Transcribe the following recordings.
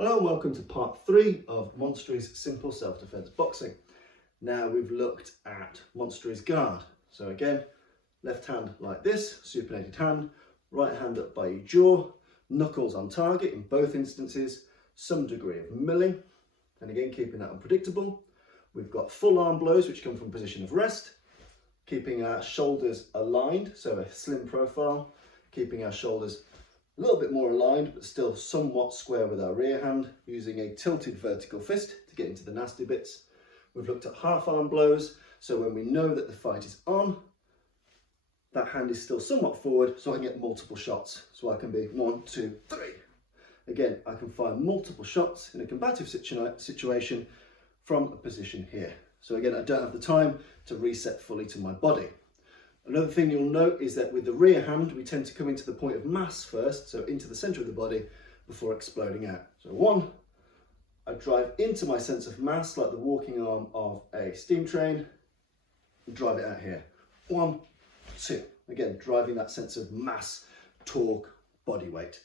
Hello and welcome to part 3 of Monstery's Simple Self-Defense Boxing. Now we've looked at Monstery's guard. So again, left hand like this, supinated hand, right hand up by your jaw, knuckles on target in both instances, some degree of milling, and again keeping that unpredictable. We've got full arm blows which come from a position of rest, keeping our shoulders aligned, so a slim profile, keeping our shoulders a little bit more aligned but still somewhat square with our rear hand, using a tilted vertical fist to get into the nasty bits. We've looked at half arm blows, so when we know that the fight is on, that hand is still somewhat forward so I can get multiple shots. So I can be 1, 2, 3. Again, I can fire multiple shots in a combative situation from a position here. So again, I don't have the time to reset fully to my body. Another thing you'll note is that with the rear hand, we tend to come into the point of mass first, so into the center of the body before exploding out. So 1, I drive into my sense of mass like the walking arm of a steam train, and drive it out here. 1, 2, again, driving that sense of mass, torque, body weight,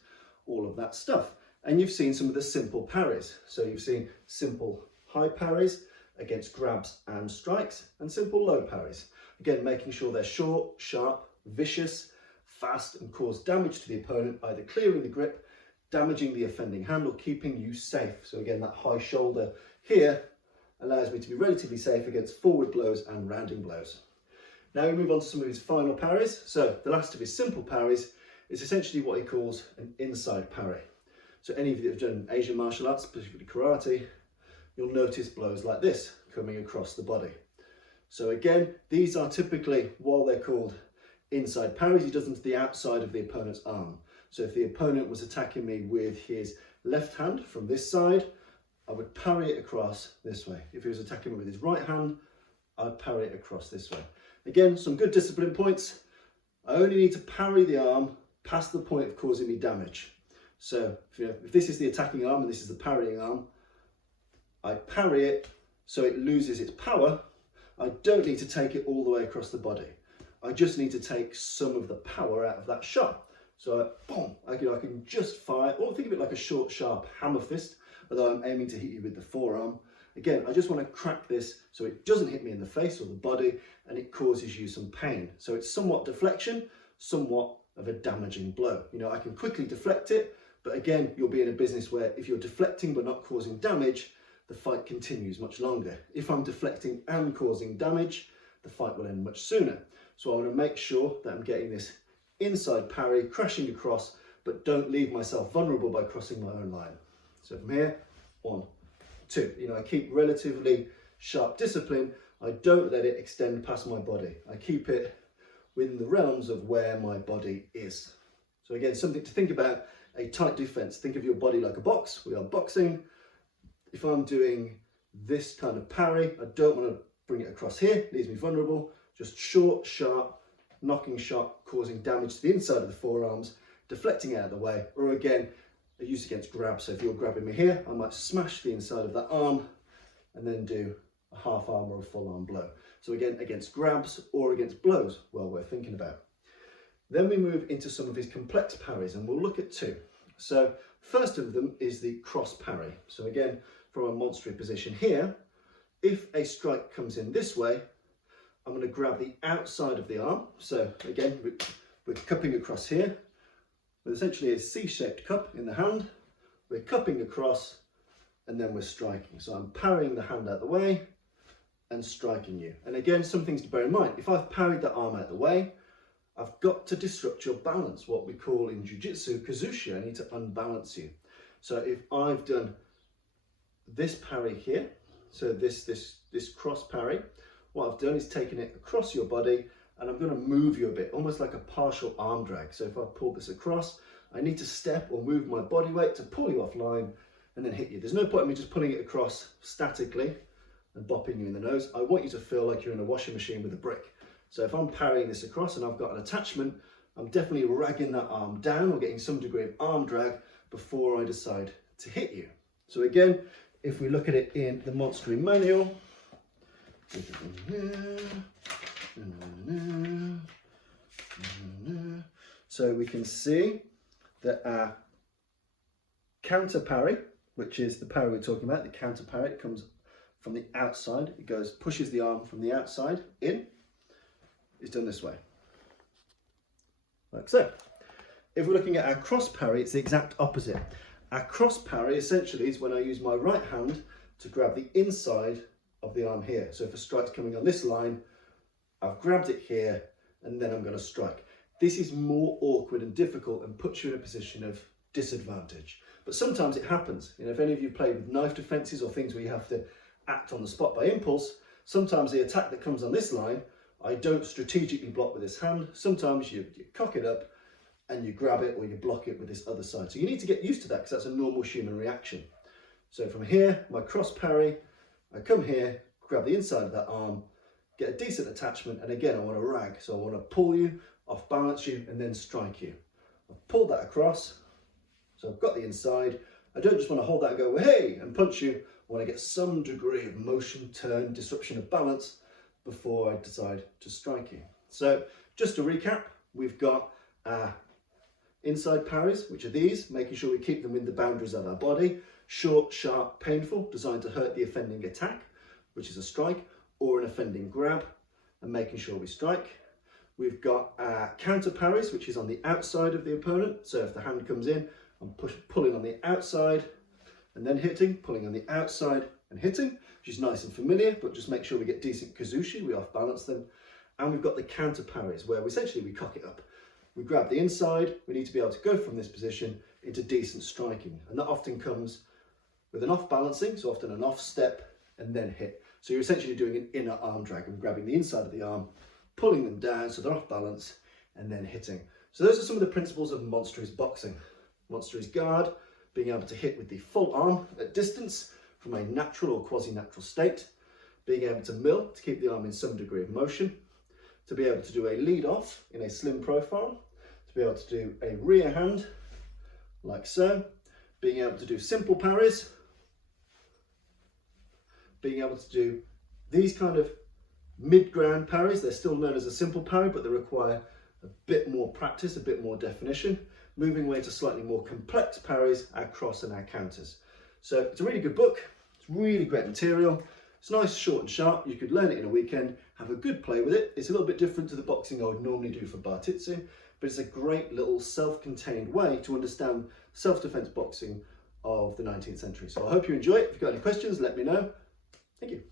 all of that stuff. And you've seen some of the simple parries. So you've seen simple high parries against grabs and strikes, and simple low parries. Again, making sure they're short, sharp, vicious, fast, and cause damage to the opponent, either clearing the grip, damaging the offending hand, or keeping you safe. So again, that high shoulder here allows me to be relatively safe against forward blows and rounding blows. Now we move on to some of his final parries. So the last of his simple parries is essentially what he calls an inside parry. So any of you that have done Asian martial arts, specifically karate, you'll notice blows like this coming across the body. So again, these are typically, while they're called inside parries, he does them to the outside of the opponent's arm. So if the opponent was attacking me with his left hand from this side, I would parry it across this way. If he was attacking me with his right hand, I'd parry it across this way. Again, some good discipline points. I only need to parry the arm past the point of causing me damage. So if this is the attacking arm and this is the parrying arm, I parry it so it loses its power. I don't need to take it all the way across the body. I just need to take some of the power out of that shot. So boom, I can just fire, or think of it like a short, sharp hammer fist, although I'm aiming to hit you with the forearm. Again, I just want to crack this so it doesn't hit me in the face or the body and it causes you some pain. So it's somewhat deflection, somewhat of a damaging blow. You know, I can quickly deflect it, but again, you'll be in a business where if you're deflecting but not causing damage, the fight continues much longer. If I'm deflecting and causing damage, the fight will end much sooner. So I want to make sure that I'm getting this inside parry, crashing across, but don't leave myself vulnerable by crossing my own line. So from here, 1, 2. You know, I keep relatively sharp discipline. I don't let it extend past my body. I keep it within the realms of where my body is. So again, something to think about, a tight defense. Think of your body like a box. We are boxing. If I'm doing this kind of parry, I don't want to bring it across here, leaves me vulnerable. Just short, sharp, knocking shot, causing damage to the inside of the forearms, deflecting out of the way, or again, a use against grab. So if you're grabbing me here, I might smash the inside of that arm and then do a half arm or a full arm blow. So again, against grabs or against blows, well worth thinking about. Then we move into some of his complex parries, and we'll look at 2. So first of them is the cross parry. So again, from a Monstery position here, if a strike comes in this way, I'm going to grab the outside of the arm. So again, we're cupping across here with essentially a C-shaped cup in the hand. We're cupping across and then we're striking. So I'm parrying the hand out the way and striking you. And again, some things to bear in mind. If I've parried the arm out the way, I've got to disrupt your balance, what we call in jiu-jitsu kazushi. I need to unbalance you. So if I've done this parry here, so this cross parry, what I've done is taken it across your body and I'm going to move you a bit, almost like a partial arm drag. So if I pull this across, I need to step or move my body weight to pull you offline and then hit you. There's no point in me just pulling it across statically and bopping you in the nose. I want you to feel like you're in a washing machine with a brick. So if I'm parrying this across and I've got an attachment, I'm definitely ragging that arm down or getting some degree of arm drag before I decide to hit you. So again, if we look at it in the Monstery manual, so we can see that our counter parry which is the parry we're talking about, the counter parry. It comes from the outside. It goes, pushes the arm from the outside in. It's done this way, like so. If we're looking at our cross parry, it's the exact opposite. Our cross parry essentially is when I use my right hand to grab the inside of the arm here. So if a strike's coming on this line, I've grabbed it here and then I'm going to strike. This is more awkward and difficult and puts you in a position of disadvantage. But sometimes it happens. You know, if any of you played with knife defences or things where you have to act on the spot by impulse, sometimes the attack that comes on this line, I don't strategically block with this hand. Sometimes you cock it up and you grab it or you block it with this other side. So you need to get used to that because that's a normal human reaction. So from here, my cross parry, I come here, grab the inside of that arm, get a decent attachment, and again I want to rag. So I want to pull you, off balance you, and then strike you. I've pulled that across, so I've got the inside. I don't just want to hold that and go, hey, and punch you. I want to get some degree of motion, turn, disruption of balance before I decide to strike you. So just to recap, we've got our inside parries, which are these, making sure we keep them in the boundaries of our body. Short, sharp, painful, designed to hurt the offending attack, which is a strike, or an offending grab, and making sure we strike. We've got our counter parries, which is on the outside of the opponent. So if the hand comes in, I'm pulling on the outside and then hitting, pulling on the outside and hitting, which is nice and familiar, but just make sure we get decent kazushi, we off balance them. And we've got the counter parries, where essentially we cock it up. We grab the inside, we need to be able to go from this position into decent striking. And that often comes with an off balancing, so often an off step, and then hit. So you're essentially doing an inner arm drag and grabbing the inside of the arm, pulling them down so they're off balance, and then hitting. So those are some of the principles of Monstery's boxing. Monstery's guard, being able to hit with the full arm at distance from a natural or quasi-natural state, being able to mill to keep the arm in some degree of motion, to be able to do a lead off in a slim profile, to be able to do a rear hand like so, being able to do simple parries, being able to do these kind of mid-ground parries. They're still known as a simple parry, but they require a bit more practice, a bit more definition, moving away to slightly more complex parries, our cross and our counters. So it's a really good book. It's really great material. It's nice, short and sharp. You could learn it in a weekend, have a good play with it. It's a little bit different to the boxing I would normally do for Bartitsu, but it's a great little self-contained way to understand self-defense boxing of the 19th century. So I hope you enjoy it. If you've got any questions, let me know. Thank you.